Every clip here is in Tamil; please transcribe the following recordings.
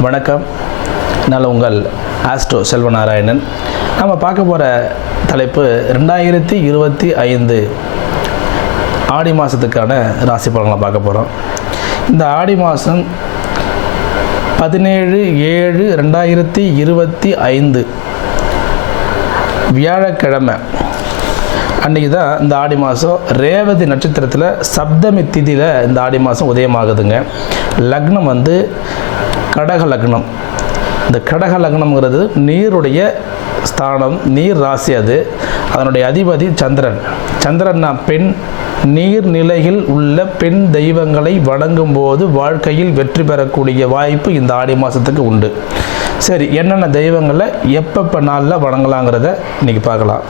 வணக்கம். நான் உங்கள் ஆஸ்ட்ரோ செல்வநாராயணன். நம்ம பார்க்க போகிற தலைப்பு ரெண்டாயிரத்தி இருபத்தி ஐந்து ஆடி மாதத்துக்கான ராசி பலன்களை பார்க்க போகிறோம் இந்த ஆடி மாதம் பதினேழு ஏழு ரெண்டாயிரத்தி இருபத்தி ஐந்து வியாழக்கிழமை. அன்றைக்கி தான் இந்த ஆடி மாதம் ரேவதி நட்சத்திரத்தில் சப்தமி திதியில் இந்த ஆடி மாதம் உதயமாகுதுங்க. லக்னம் வந்து கடக லக்னம். இந்த கடக லக்னம்ங்கிறது நீருடைய ஸ்தானம் நீர் ராசி அது. அதனுடைய அதிபதி சந்திரன். சந்திரன்னா பெண் நீர்நிலையில் உள்ள பெண் தெய்வங்களை வணங்கும் போது வாழ்க்கையில் வெற்றி பெறக்கூடிய வாய்ப்பு இந்த ஆடி மாதத்துக்கு உண்டு. சரி என்னென்ன தெய்வங்களை எப்பப்போ நாளில் வணங்கலாங்கிறத இன்றைக்கி பார்க்கலாம்.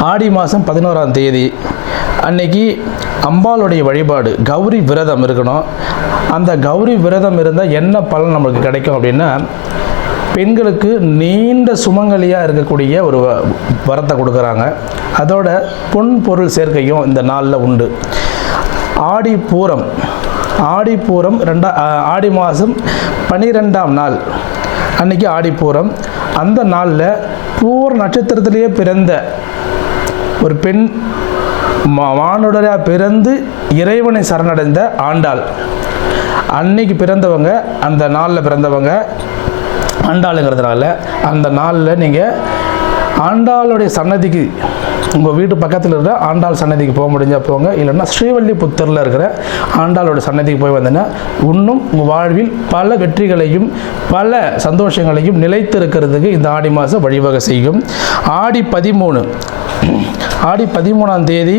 ஆடி மாதம் பதினோராம் தேதி. அன்னைக்கு அம்பாளுடைய வழிபாடு கௌரி விரதம் இருக்கணும். அந்த கௌரி விரதம் இருந்தால் என்ன பலன் நம்மளுக்கு கிடைக்கும் அப்படின்னா பெண்களுக்கு நீண்ட சுமங்கலியாக இருக்கக்கூடிய ஒரு வ- வரத்தை கொடுக்குறாங்க. அதோட பொன் பொருள் சேர்க்கையும் இந்த நாளில் உண்டு. ஆடி பூரம் ஆடி பூரம் ரெண்டா ஆடி மாதம் பனிரெண்டாம் நாள். அன்னைக்கு ஆடிப்பூரம் அந்த நாளில் பூர் நட்சத்திரத்திலேயே பிறந்த ஒரு பெண் மா- மானுடராக பிறந்து இறைவனை சரணடைந்த ஆண்டாள். அன்னைக்கு பிறந்தவங்க அந்த நாளில் பிறந்தவங்க ஆண்டாளுங்கிறதுனால அந்த நாளில் நீங்கள் ஆண்டாளுடைய சன்னதிக்கு உங்கள் வீட்டு பக்கத்தில் இருக்கிற ஆண்டாள் சன்னதிக்கு போக முடிஞ்சால் போங்க. இல்லைன்னா ஸ்ரீவல்லிபுத்தூரில் இருக்கிற ஆண்டாளோட சன்னதிக்கு போய் வந்தீங்கன்னா இன்னும் உங்கள் வாழ்வில் பல வெற்றிகளையும் பல சந்தோஷங்களையும் நிலைத்து இருக்கிறதுக்கு இந்த ஆடி மாதம் வழிவகை செய்யும். ஆடி பதிமூணு. ஆடி பதிமூணாம் தேதி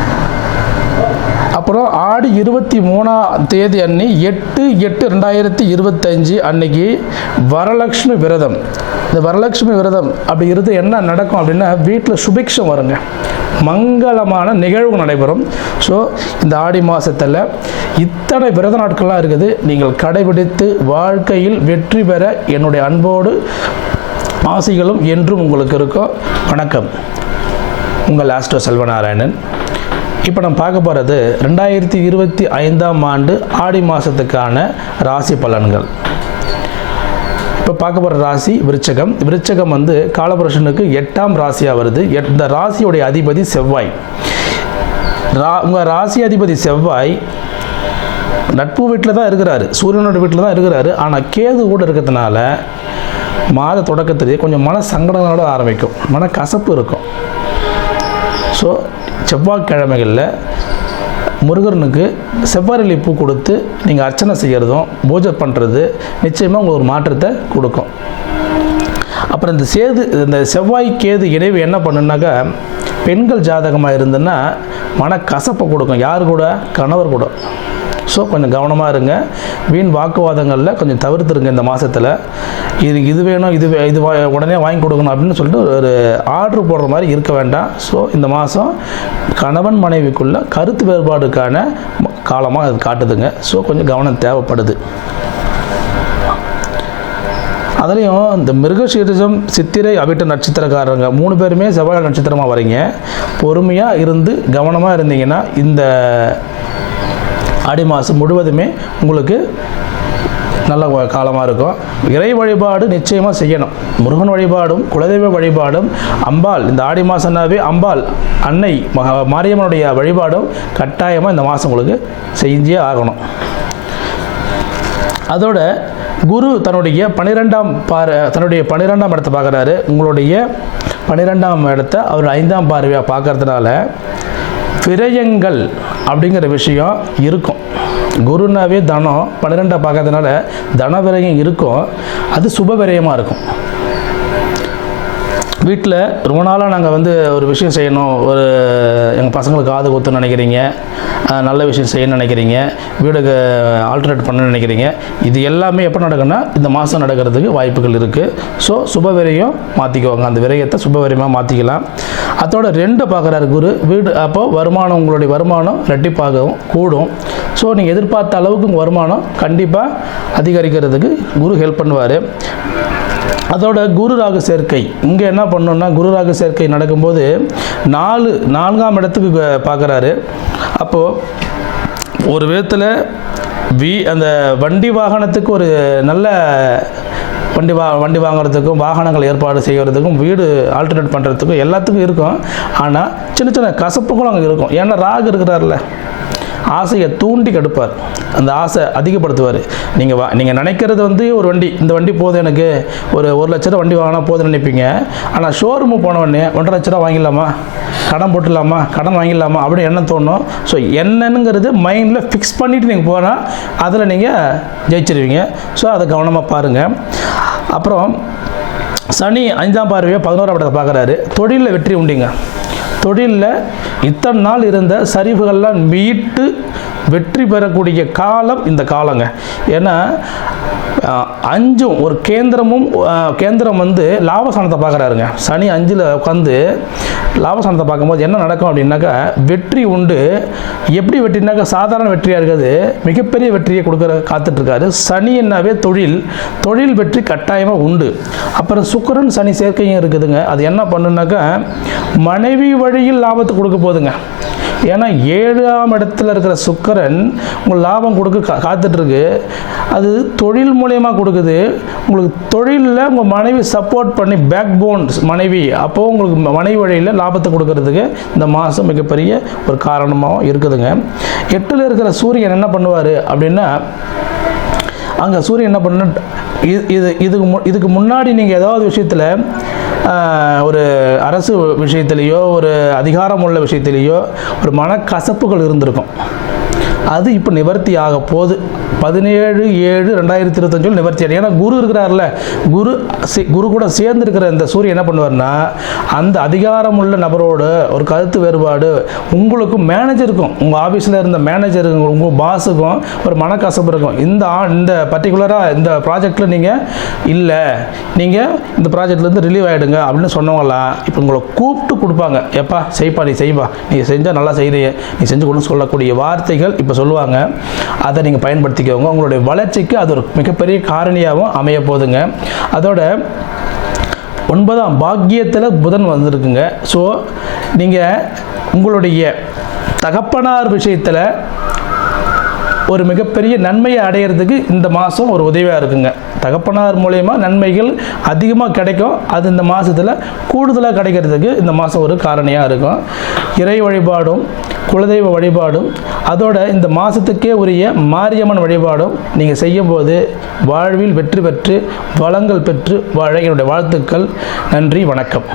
அப்புறம் ஆடி இருபத்தி மூணாம் தேதி அன்னி எட்டு எட்டு ரெண்டாயிரத்தி இருபத்தஞ்சு அன்னைக்கு வரலக்ஷ்மி விரதம். இந்த வரலட்சுமி விரதம் அப்படி இருந்து என்ன நடக்கும் அப்படின்னா வீட்டில் சுபிக்ஷம் வருங்க. மங்களமான நிகழ்வு நடைபெறும். ஸோ இந்த ஆடி மாதத்தில் இத்தனை விரத நாட்கள்லாம் இருக்குது. நீங்கள் கடைபிடித்து வாழ்க்கையில் வெற்றி பெற என்னுடைய அன்போடு ஆசைகளும் என்றும் உங்களுக்கு இருக்கும். வணக்கம். உங்கள் ஆஸ்ட்ரோ செல்வநாராயணன். இப்போ நம்ம பார்க்க போகிறது ரெண்டாயிரத்தி இருபத்தி ஐந்தாம் ஆண்டு ஆடி மாதத்துக்கான ராசி பலன்கள். இப்போ பார்க்க போகிற ராசி விருச்சகம். விருச்சகம் வந்து காலபுருஷனுக்கு எட்டாம் ராசியாக வருது. எட்- இந்த ராசியுடைய அதிபதி செவ்வாய். ரா உங்கள் ராசி அதிபதி செவ்வாய் நட்பு வீட்டில் தான் இருக்கிறாரு. சூரியனோட வீட்டில் தான் இருக்கிறாரு. ஆனால் கேது கூட இருக்கிறதுனால மாத தொடக்கத்திலேயே கொஞ்சம் மன சங்கடங்களோட ஆரம்பிக்கும். மன கசப்பு இருக்கும். ஸோ செவ்வாய்க்கிழமைகளில் முருகனுக்கு செவ்வாரிலி பூ கொடுத்து நீங்கள் அர்ச்சனை செய்கிறதும் பூஜை பண்ணுறது நிச்சயமாக உங்களுக்கு ஒரு மாற்றத்தை கொடுக்கும். அப்புறம் இந்த சேது இந்த செவ்வாய் கேது இணைவு என்ன பண்ணுனாக்கா பெண்கள் ஜாதகமாக இருந்ததுன்னா மனக்கசப்பை கொடுக்கும். யார் கூட? கணவர் கூட. ஸோ கொஞ்சம் கவனமாக இருங்க. வீண் வாக்குவாதங்களில் கொஞ்சம் தவிர்த்துருங்க இந்த மாதத்தில் இது இது வேணும் இது இது வா- உடனே வாங்கி கொடுக்கணும் அப்படின்னு சொல்லிட்டு ஒரு ஆர்டர் போடுற மாதிரி இருக்க வேண்டாம். ஸோ இந்த மாதம் கணவன் மனைவிக்குள்ள கருத்து வேறுபாடுக்கான காலமாக அது காட்டுதுங்க. ஸோ கொஞ்சம் கவனம் தேவைப்படுது. அதுலேயும் இந்த மிருகசீரிசம் சித்திரை அவிட்ட நட்சத்திரக்காரங்க மூணு பேருமே செவ்வாய் நட்சத்திரமாக வரீங்க பொறுமையாக இருந்து கவனமாக இருந்தீங்கன்னா இந்த ஆடி மாதம் முழுவதுமே உங்களுக்கு நல்ல காலமாக இருக்கும். இறை வழிபாடு நிச்சயமாக செய்யணும். முருகன் வழிபாடும் குலதெய்வ வழிபாடும் அம்பாள் இந்த ஆடி மாதம்னாவே அம்பாள் அன்னை மாரியம்மனுடைய வழிபாடும் கட்டாயமாக இந்த மாதம் உங்களுக்கு செஞ்சே ஆகணும். அதோட குரு தன்னுடைய பன்னிரெண்டாம் பார் தன்னுடைய பன்னிரெண்டாம் இடத்தை பார்க்குறாரு. உங்களுடைய பன்னிரெண்டாம் இடத்தை அவர் ஐந்தாம் பார்வையாக பார்க்கறதுனால விரயங்கள் அப்படிங்கிற விஷயம் இருக்கும். குருனாவே தனம் பன்னிரெண்டாக பார்க்கறதுனால தன விரயம் இருக்கும். அது சுப விரயமாக இருக்கும். வீட்டில் ரொம்ப நாளாக நாங்கள் வந்து ஒரு விஷயம் செய்யணும். ஒரு எங்கள் பசங்களுக்கு காது குத்துன்னு நினைக்கிறீங்க. நல்ல விஷயம் செய்யணும்னு நினைக்கிறீங்க. வீடுக்கு ஆல்டர்னேட் பண்ணணும்னு நினைக்கிறீங்க. இது எல்லாமே எப்போ நடக்குன்னா இந்த மாதம் நடக்கிறதுக்கு வாய்ப்புகள் இருக்குது ஸோ சுப விரயம் மாற்றிக்குவாங்க அந்த விரயத்தை சுப விரயமாக மாற்றிக்கலாம் அதோட ரெண்டு பார்க்குறாரு குரு. வீடு அப்போ வருமானம் உங்களுடைய வருமானம் ரெட்டிப்பாகவும் கூடும். ஸோ நீங்கள் எதிர்பார்த்த அளவுக்கு உங்கள் வருமானம் கண்டிப்பாக அதிகரிக்கிறதுக்கு குரு ஹெல்ப் பண்ணுவார். அதோட குரு ராகு சேர்க்கை. இங்கே என்ன பண்ணோம்னா குரு ராகு சேர்க்கை நடக்கும்போது நாலு நான்காம் இடத்துக்கு பார்க்குறாரு அப்போது ஒரு விதத்தில் வீ அந்த வண்டி வாகனத்துக்கு ஒரு நல்ல வண்டி வா வண்டி வாங்குறதுக்கும் வாகனங்கள் ஏற்பாடு செய்கிறதுக்கும் வீடு ஆல்டர்னேட் பண்ணுறதுக்கும் எல்லாத்துக்கும் இருக்கும். ஆனால் சின்ன சின்ன கசப்புகளும் அங்கே இருக்கும். ஏன்னா ராகு இருக்கிறார்ல. ஆசையை தூண்டி கெடுப்பார். அந்த ஆசை அதிகப்படுத்துவார். நீங்கள் வா நீங்கள் நினைக்கிறது வந்து ஒரு வண்டி இந்த வண்டி போதும் எனக்கு. ஒரு ஒரு லட்ச ரூபா வண்டி வாங்கினா போதும்னு நினைப்பீங்க. ஆனால் ஷோரூமு போனவொடனே ஒன்றரை லட்ச ரூபா வாங்கிடலாமா? கடன் போட்டுடலாமா? கடன் வாங்கிடலாமா? அப்படின்னு என்ன தோணும். ஸோ என்னங்கிறது மைண்டில் ஃபிக்ஸ் பண்ணிவிட்டு நீங்கள் போனால் அதில் நீங்கள் ஜெயிச்சிருவீங்க. ஸோ அதை கவனமாக பாருங்கள் அப்புறம் சனி அஞ்சாம் பார்வையை பதினோராம் இடத்தை பார்க்குறாரு. தொழிலில் வெற்றி உண்டிங்க. தொழிலில் இத்தனை நாள் இருந்த சரிவுகள்லாம் மீட்டு வெற்றி பெறக்கூடிய காலம் இந்த காலங்க. ஏன்னா அஞ்சும் ஒரு கேந்திரமும் கேந்திரம் வந்து லாபஸ்தானத்தை பார்க்குறாருங்க. சனி அஞ்சில் உட்காந்து லாபஸ்தானத்தை பார்க்கும்போது என்ன நடக்கும் அப்படின்னாக்கா வெற்றி உண்டு. எப்படி வெற்றினாக்கா சாதாரண வெற்றியாக இருக்காது மிகப்பெரிய வெற்றியை கொடுக்குற காத்துட்ருக்காரு. சனி என்னாவே தொழில். தொழில் வெற்றி கட்டாயமாக உண்டு. அப்புறம் சுக்கரன் சனி சேர்க்கையும் இருக்குதுங்க. அது என்ன பண்ணுனாக்கா மனைவி வழியில் லாபத்தை கொடுக்க போகுதுங்க. ஏன்னா ஏழாம் இடத்துல இருக்கிற சுக்கரன் உங்களுக்கு லாபம் கொடுக்க கா காத்துட்ருக்கு. அது தொழில் மூலயமா கொடுக்குது. உங்களுக்கு தொழிலில் உங்கள் மனைவி சப்போர்ட் பண்ணி பேக் போன்ஸ் மனைவி. அப்போது உங்களுக்கு மனைவி வழியில் லாபத்தை கொடுக்கறதுக்கு இந்த மாதம் மிகப்பெரிய ஒரு காரணமாகவும் இருக்குதுங்க. எட்டில் இருக்கிற சூரியன் என்ன பண்ணுவார் அப்படின்னா அங்கே சூரியன் என்ன பண்ண இது இது இதுக்கு மு இதுக்கு முன்னாடி நீங்கள் ஏதாவது விஷயத்தில் ஒரு அரசு விஷயத்திலேயோ ஒரு அதிகாரம் உள்ள விஷயத்திலேயோ ஒரு மனக்கசப்புகள் இருந்திருக்கும். அது இப்போ நிவர்த்தி ஆக போகுது. பதினேழு ஏழு ரெண்டாயிரத்தி இருபத்தஞ்சில் நிவர்த்தி ஆகும் ஏன்னா குரு இருக்கிறார்ல. குரு குரு கூட சேர்ந்து இருக்கிற இந்த சூரியன் என்ன பண்ணுவார்னா அந்த அதிகாரம் உள்ள நபரோட ஒரு கருத்து வேறுபாடு உங்களுக்கும் மேனேஜருக்கும் உங்கள் ஆஃபீஸில் இருந்த மேனேஜருக்கும் உங்கள் பாஸுக்கும் ஒரு மனக்கசப்பு இருக்கும். இந்த இந்த பர்டிகுலராக இந்த ப்ராஜெக்டில் நீங்கள் இல்லை நீங்கள் இந்த ப்ராஜெக்ட்லேருந்து ரிலீவ் ஆகிடுங்க அப்படின்னு சொன்னவங்களாம் இப்போ உங்களை கூப்பிட்டு கொடுப்பாங்க. எப்பா செய்ப்பா நீ செய்ப்பா நீ செஞ்சால் நல்லா செய்கிறீங்க நீ செஞ்சு கொண்டு சொல்லக்கூடிய வார்த்தைகள் இப்போ சொல்லுவாங்க. அதை நீங்கள் பயன்படுத்திக்கோங்க. உங்களுடைய வளர்ச்சிக்கு அது ஒரு மிகப்பெரிய காரணியாகவும் அமைய போதுங்க அதோட ஒன்பதாம் பாக்கியத்தில் புதன் வந்திருக்குங்க. ஸோ நீங்கள் உங்களுடைய தகப்பனார் விஷயத்தில் ஒரு மிகப்பெரிய நன்மையை அடையிறதுக்கு இந்த மாதம் ஒரு உதவியாக இருக்குங்க. தகப்பனார் மூலயமா நன்மைகள் அதிகமாக கிடைக்கும். அது இந்த மாதத்தில் கூடுதலாக கிடைக்கிறதுக்கு இந்த மாதம் ஒரு காரணியாக இருக்கும். இறை வழிபாடும் குலதெய்வ வழிபாடும் அதோட இந்த மாதத்துக்கே உரிய மாரியம்மன் வழிபாடும் நீங்கள் செய்யும்போது வாழ்வில் வெற்றி பெற்று வளங்கள் பெற்று வாழ என்னுடைய வாழ்த்துக்கள். நன்றி வணக்கம்.